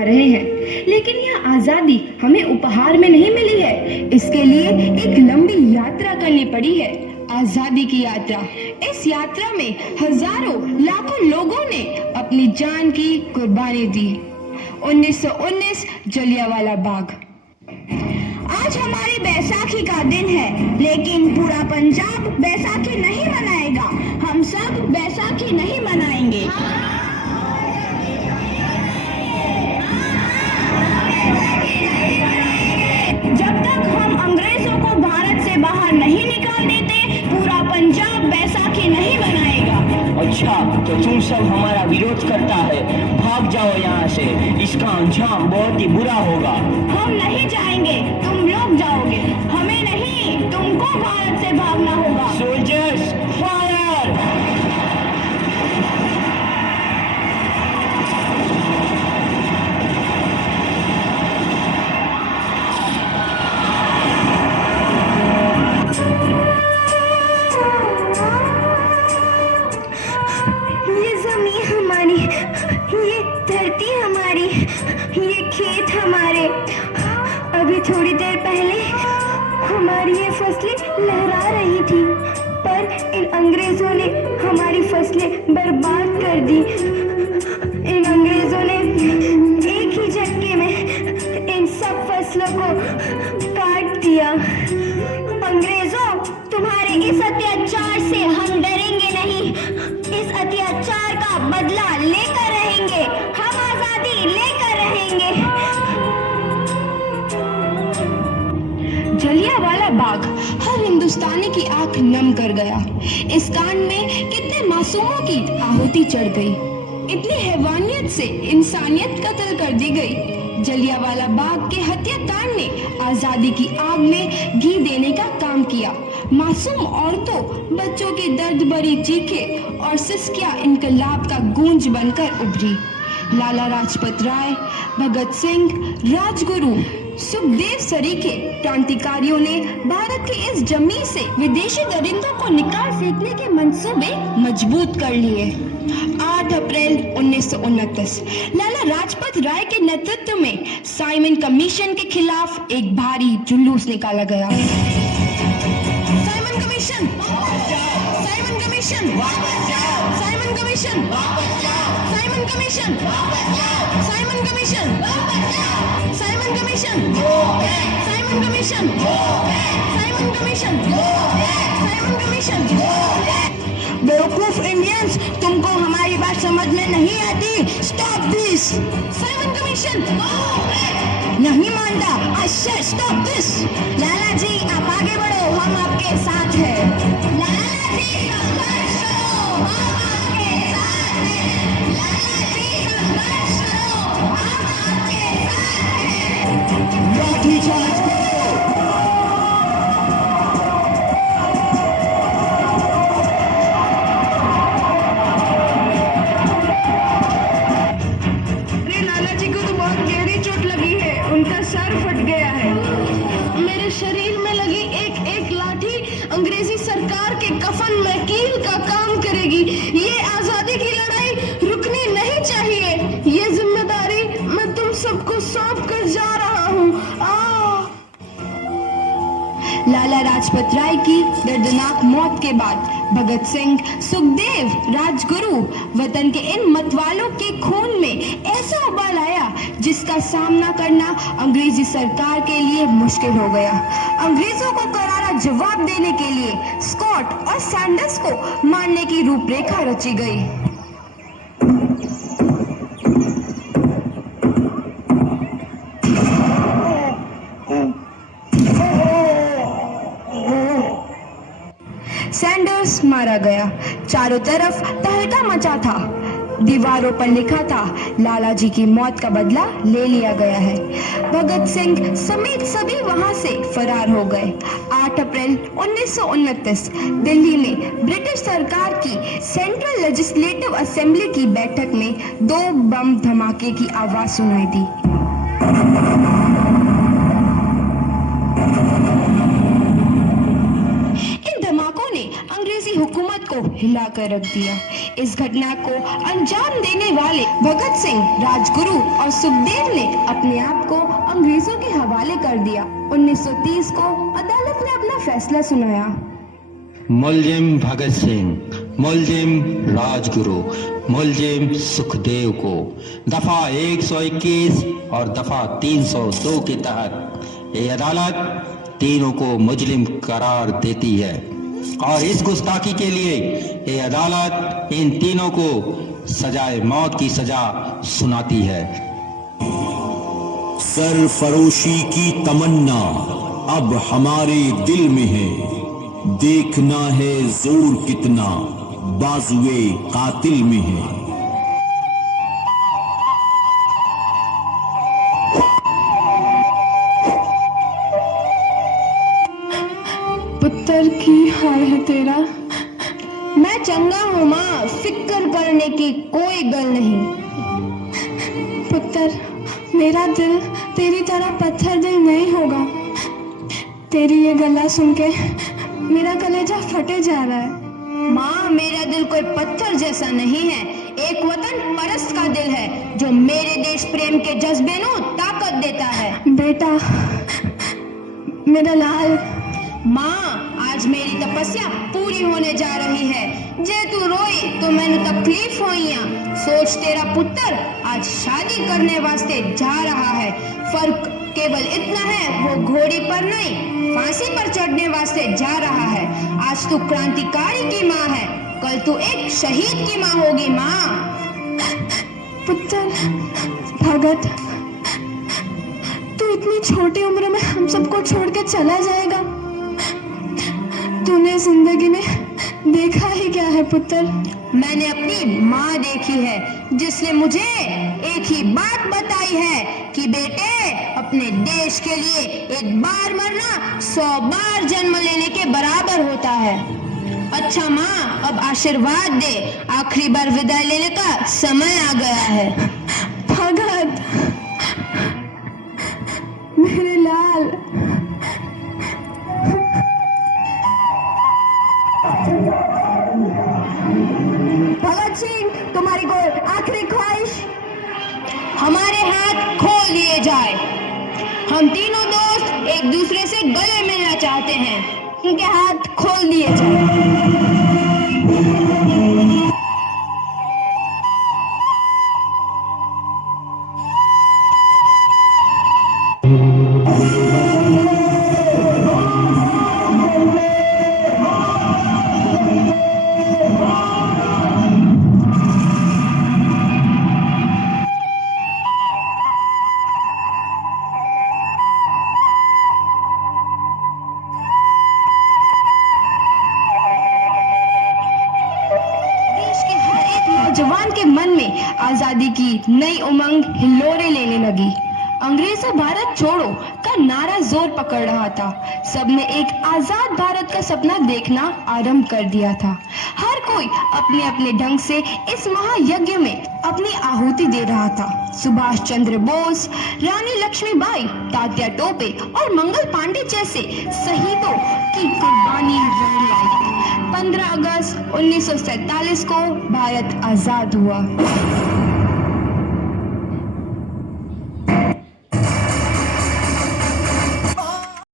रहे हैं, लेकिन यह आजादी हमें उपहार में नहीं मिली है। इसके लिए एक लंबी यात्रा करनी पड़ी है, आजादी की यात्रा। इस यात्रा में हजारों लाखों लोगों ने अपनी जान की कुर्बानी दी। 1919 जलियांवाला बाग। आज हमारी बैसाखी का दिन है, लेकिन पूरा पंजाब बैसाखी नहीं मनाएगा। हम सब बैसाखी नहीं मनाएंगे। जब तक हम अंग्रेजों को भारत से बाहर नहीं निकाल देते, पूरा पंजाब बैसाखी नहीं मनाएगा। अच्छा, तो तुम सब हमारा विरोध करता है, भाग जाओ यहाँ से, इसका अंजाम बहुत ही बुरा होगा। हम नहीं जाएंगे, तुम लोग जाओगे। हमें नहीं, तुमको भारत से भागना होगा। Soldiers fire! ये जमीन हमारी, ये धरती हमारी, ये खेत हमारे। अभी थोड़ी देर पहले हमारी ये फसलें लहरा रही थी, पर इन अंग्रेजों ने हमारी फसलें बर्बाद कर दी। इन अंग्रेजों ने एक ही झटके में इन सब फसलों को काट दिया। अंग्रेजों, तुम्हारे इस अत्याचार से हम डरेंगे नहीं। इस अत्याचार का बदला लेकर रहेंगे। हम आजादी लेकर रहेंगे। जलियांवाला बाग हर हिंदुस्तानी की आंख नम कर गया। इस कांड में कितने मासूमों की आहुति चढ़ गई, इतनी हैवानियत से इंसानियत कत्ल कर दी गई। जलियांवाला बाग के हत्याकांड ने आजादी की आग में घी देने का काम किया। मासूम औरतों, बच्चों की दर्द भरी चीखें और सिसकियां इनकलाब का गूंज बनकर उभरी। लाला लाजपत राय, भगत सिंह, राजगुरु, सुखदेव सरीखे क्रांतिकारियों ने भारत की इस जमीन से विदेशी दरिंदों को निकाल फेंकने के मंसूबे मजबूत कर लिए। 8 अप्रैल 1929 लाला लाजपत राय के नेतृत्व में साइमन कमीशन के खिलाफ एक भारी जुलूस निकाला गया। Simon commission, Simon commission, Simon commission, Simon commission, Simon commission, Simon commission, Simon commission, Simon commission, Simon commission. बेवकूफ इंडियंस, तुमको हमारी बात समझ में नहीं आती। Stop this. Simon commission. नहीं मानता। I said stop this. Lala ji, आप आगे बढ़ो, हम आपके साथ हैं। लाला जी, संघर्ष करो, हम आपके साथ हैं। लाला जी, संघर्ष करो, हम आपके साथ हैं। लाठी चार्ज करो। उनका सर फट गया है। मेरे शरीर में लगी एक एक लाठी अंग्रेजी सरकार के कफन में कील का काम करेगी। ये आजादी की लड़ाई रुकनी नहीं चाहिए। ये जिम्मेदारी मैं तुम सबको सौंप कर जा रहा हूँ। लाला लाजपत राय की दर्दनाक मौत के बाद भगत सिंह, सुखदेव, राजगुरु वतन के इन मतवालों के खून में ऐसा उबाल आया जिसका सामना करना अंग्रेजी सरकार के लिए मुश्किल हो गया। अंग्रेजों को करारा जवाब देने के लिए स्कॉट और सैंडर्स को मारने की रूपरेखा रची गई। सैंडर्स मारा गया। चारों तरफ तहलका मचा था। दीवारों पर लिखा था, लाला जी की मौत का बदला ले लिया गया है। भगत सिंह समेत सभी वहां से फरार हो गए। 8 अप्रैल 1929 दिल्ली में ब्रिटिश सरकार की सेंट्रल लेजिस्लेटिव असेंबली की बैठक में 2 बम धमाके की आवाज सुनाई दी। इन धमाकों ने अंग्रेजी हुकूमत को हिलाकर रख दिया। इस घटना को अंजाम देने वाले भगत सिंह, राजगुरु और सुखदेव ने अपने आप को अंग्रेजों के हवाले कर दिया। 1930 को अदालत ने अपना फैसला सुनाया। मुलजिम भगत सिंह, मुलजिम राजगुरु, मुलजिम सुखदेव को दफा 121 और दफा 302 के तहत ये अदालत तीनों को मुजरिम करार देती है और इस गुस्ताखी के लिए ये अदालत इन तीनों को सजाए मौत की सजा सुनाती है। सरफरोशी की तमन्ना अब हमारे दिल में है, देखना है जोर कितना बाजुए कातिल में है। पुत्र की हाल है तेरा? मैं चंगा हूँ माँ, फिक्र करने की कोई गल नहीं। पुत्र, मेरा दिल तेरी तरह पत्थर दिल नहीं होगा। तेरी ये गला सुन के मेरा कलेजा फटे जा रहा है। माँ, मेरा दिल कोई पत्थर जैसा नहीं है, एक वतन परस्त का दिल है जो मेरे देश प्रेम के जज्बे को ताकत देता है। बेटा, मेरा लाल। माँ, आज मेरी तपस्या पूरी होने जा रही है। जे तू रोई तो मैंने तकलीफ होइया। सोच, तेरा पुत्र आज शादी करने वास्ते जा रहा है। फर्क केवल इतना है, वो घोड़ी पर नहीं फांसी पर चढ़ने वास्ते जा रहा है। आज तू क्रांतिकारी की माँ है, कल तू एक शहीद की माँ होगी। माँ। पुत्र भगत, तू इतनी छोटी उम्र में हम सबको छोड़ के चला जाएगा? तूने जिंदगी में देखा ही क्या है पुत्र? मैंने अपनी माँ देखी है, जिसने मुझे एक ही बात बताई है कि बेटे, अपने देश के लिए एक बार मरना 100 बार जन्म लेने के बराबर होता है। अच्छा माँ, अब आशीर्वाद दे, आखिरी बार विदाई लेने का समय आ गया है। भगत, मेरे लाल। भगत सिंह, तुम्हारी कोई आखिरी ख्वाहिश? हमारे हाथ खोल दिए जाए। हम तीनों दोस्त एक दूसरे से गले मिलना चाहते हैं। इनके हाथ खोल दिए जाए। जवान के मन में आजादी की नई उमंग हिलोरे लेने लगी। अंग्रेजों भारत छोड़ो का नारा जोर पकड़ रहा था। सबने एक आजाद भारत का सपना देखना आरंभ कर दिया था। हर कोई अपने अपने ढंग से इस महायज्ञ में अपनी आहुति दे रहा था। सुभाष चंद्र बोस, रानी लक्ष्मीबाई, तात्या टोपे और मंगल पांडे जैसे शहीदों की कुर्बानी रण लाई। 15 अगस्त 1947 को भारत आजाद हुआ।